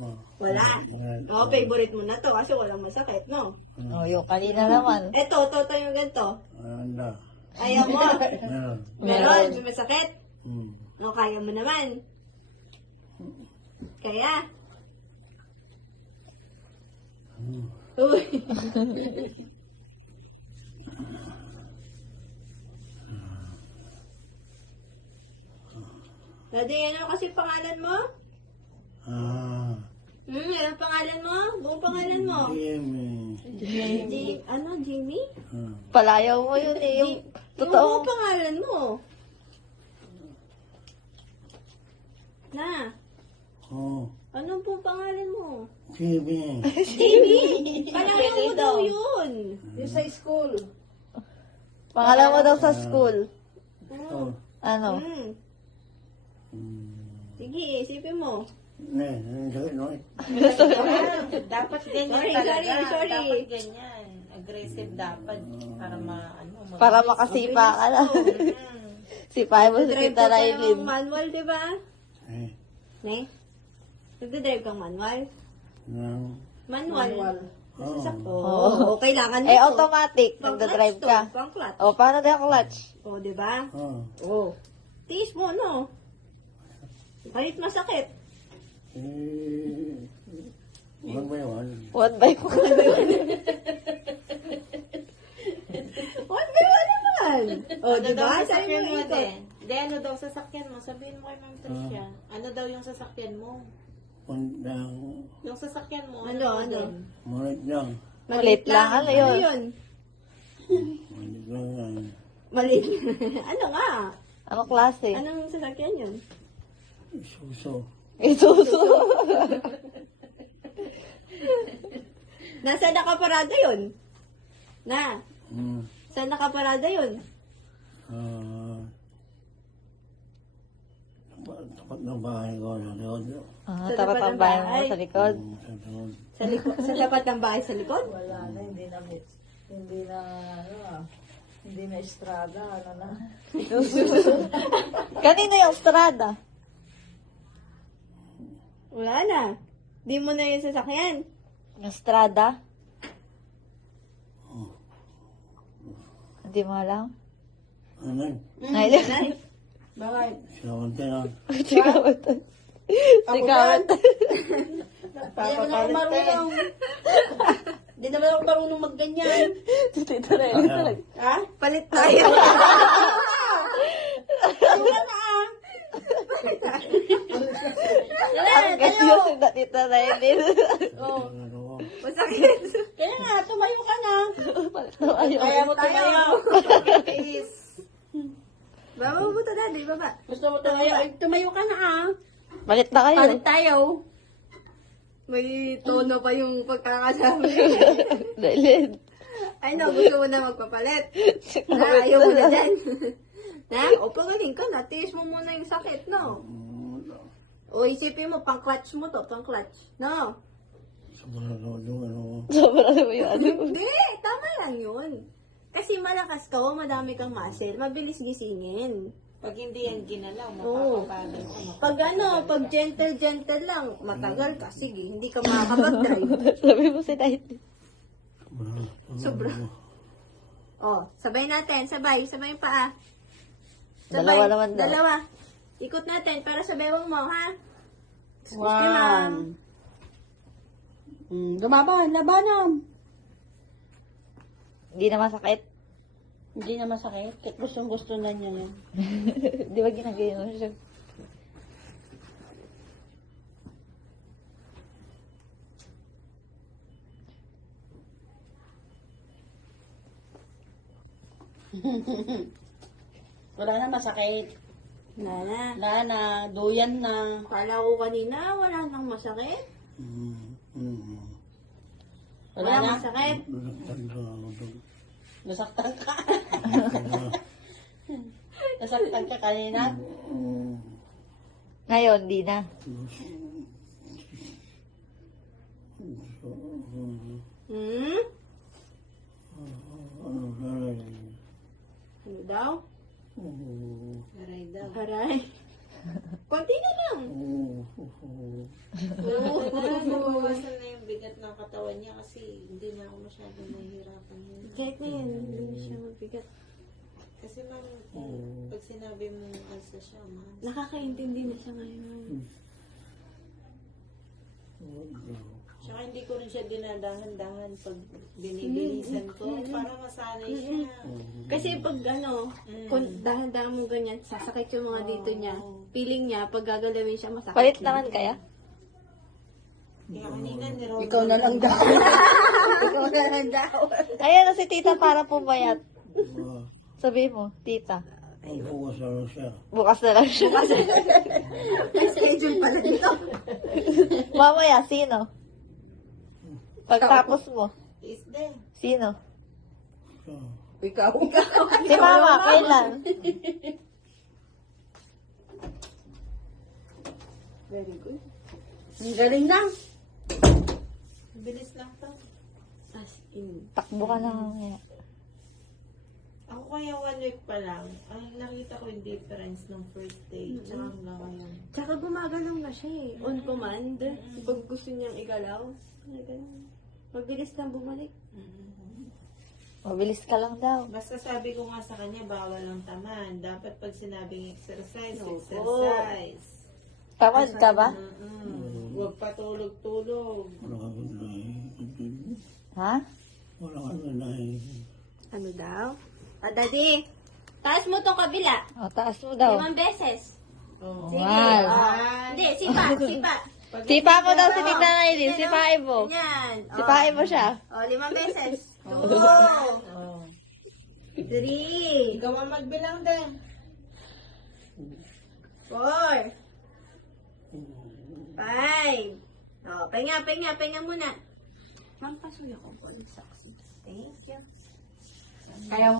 Wala. O, favorite mo na to kasi walang masakit, no? Oh, yung kanina naman. Eto, toto yung ganito. Anda. Ayaw mo. Meron. Meron, may masakit. Hmm. O, kaya mo naman. Kaya? Uy. Daddy, ano kasi pangalan mo? Ano pangalan mo? Buong pangalan mo? Jimmy. Jimmy? Palayaw mo yun eh. Yung Yung totoo. buong pangalan mo. Na, Oh, ano po pangalan mo? Jimmy. Jimmy? Palayaw mo daw yun. Yung sa school. Pangalan mo daw sa school. Oh. Ano? Sige, isipin mo. Ne, no. Dapat ganyan Sorry, talaga. sorry. Dapat ganyan. Aggressive dapat. Para Para makasipa ka na. Sipahin mo si Nagdadrive Tita ka pa Raylin. ng manual, di ba? Eh, Ne? Nagdadrive kang manual? no. Manual. Oh. Oo, kailangan Eh, nito. automatic. Pang Nagdadrive clutch ka. to, pang clutch. O, paano din ang clutch? O, di ba? Oh. Oo. Tiis mo, no? Kahit masakit. Eh, one by one. One by one. One by one naman. O, di ba? Sabi mo sasakyan mo ikot. din? Hindi, ano daw sasakyan mo? Sabihin mo kay Ma'am Tricia. Ano daw yung sasakyan mo? One lang. Yung sasakyan mo, Ano, daw ano? din? Malit lang. Maliit lang. Ano yun? Malit lang yan. Maliit. Ano nga? Anong klase? Anong sasakyan yun? Suso. Isuso. Nasaan nakaparada yun? Na? Hmm. Saan nakaparada yun? Tapat ng bahay ko na doon. Ah, Sa tapat tapat ang ng bahay mo bahay. sa likod. Sa doon. Sa likod, sa tapat ng bahay sa likod? Wala na, hindi na estrada, ano na. Kanino yung Strada? Wala na. Di mo na yung sasakyan. Yung Strada? Hindi mo alam? Ano? Ay, Bakit? Sigawan tayo. sigawatan. Sigawatan. Papapalit tayo. Hindi naman ako marunong magganyan. Si Tita Raylin talaga. Ha? Palit tayo. Ang ganyan si Tita Raylin. Masakit. Kaya nga, tumayo ka na. Ayaw. Kaya mo tumayo. Please. Baba mo ito na, di baba. Gusto mo tumayo? Ay, tumayo ka na ah. Balit na kayo. Palit tayo. May tono pa yung pagkakasabi. Raylin. Ay no, gusto mo na magpapalit. Na, ayaw mo na dyan. Na, o pagaling ka na, tiis mo muna yung sakit, no? O isipin mo, pang-clutch mo to, pang-clutch. No? Sobrang yung ano. Sobra naman yung ano. Hindi, tama lang yun. Kasi malakas ka o madami kang muscle, mabilis gisingin. Pag hindi yan ginalaw, Oo. mapapabagal ka. Pag ano, pag gentle lang, matagal ka, sige, hindi ka makakapag-drive. Sabi mo si Raylin. Sobra. O, sabay natin, sabay yung paa. Dalawa naman daw. Dalawa. Ikot natin para sa bewang mo, ha? One. Lumaban, labanan. Hindi na masakit. Hindi na masakit. Kahit gustong-gusto na niya yun. Di ba ginagayon mo siya? Wala na masakit. Wala na. Wala na. Duyan na. Kala ko kanina, wala nang masakit. Wala Wala na. masakit. Nasaktan ka. Nasaktan ka kanina. Ngayon, di na. Hmm? Ano daw? Aray daw. Aray. Konti na lang. Oo. ng katawan niya kasi hindi na ako masyadong nahihirapan yun. Kahit na yan, hindi na siya mabigat. Kasi ma'am, pag sinabi mo alsa siya, ma'am. Nakakaintindi na siya ngayon. Tsaka hindi ko rin siya dinadahan-dahan pag binibilisan ko para masanay siya. Kasi pag kung dahan-dahan mo ganyan, sasakit yung mga dito niya. Feeling niya, pag gagalawin siya, masakit. Palit naman kaya? Kaya kanina niroon. Ikaw na lang daw. Ikaw na lang daw. Ayan na si tita para pumayat. Ah, Sabi mo, tita. ang bukas na lang siya. Bukas na lang siya. May schedule pala dito. Mamaya, sino? Pagtapos mo, Is there? sino? So, Ikaw. Si mama, kailan? Very good. Ang galing lang. Bilis lang to. As in. Takbo ka na mamaya. Ako kaya 1 week pa lang, ang nakita ko yung difference ng first day, tsaka hanggang ngayon. Tsaka gumagalaw na siya eh. On command. Pag gusto niyang igalaw. Ay, ganun. Mabilis lang bumalik. Mabilis ka lang daw. Basta sabi ko nga sa kanya, bawal ang tamad. Dapat pag sinabing exercise, Opo. exercise. Tamad ka ba? Huwag patulog-tulog. wala ka ganahin. Ha? Wala ka ganahin. Ano daw? Daddy, taas mo tong kabila. O, taas mo daw. 5 beses. Oh. Sige. Wow. Hindi, sipa. Sipa mo daw si tita Nailin. Sipain mo. Yan. Sipain mo siya. 5 beses. 2, Oh. 3, Ikaw ang magbilang din. 4, 5. Oh, pahinga muna. Ma'am, pasuyo ko po ng socks. Thank you. Ayaw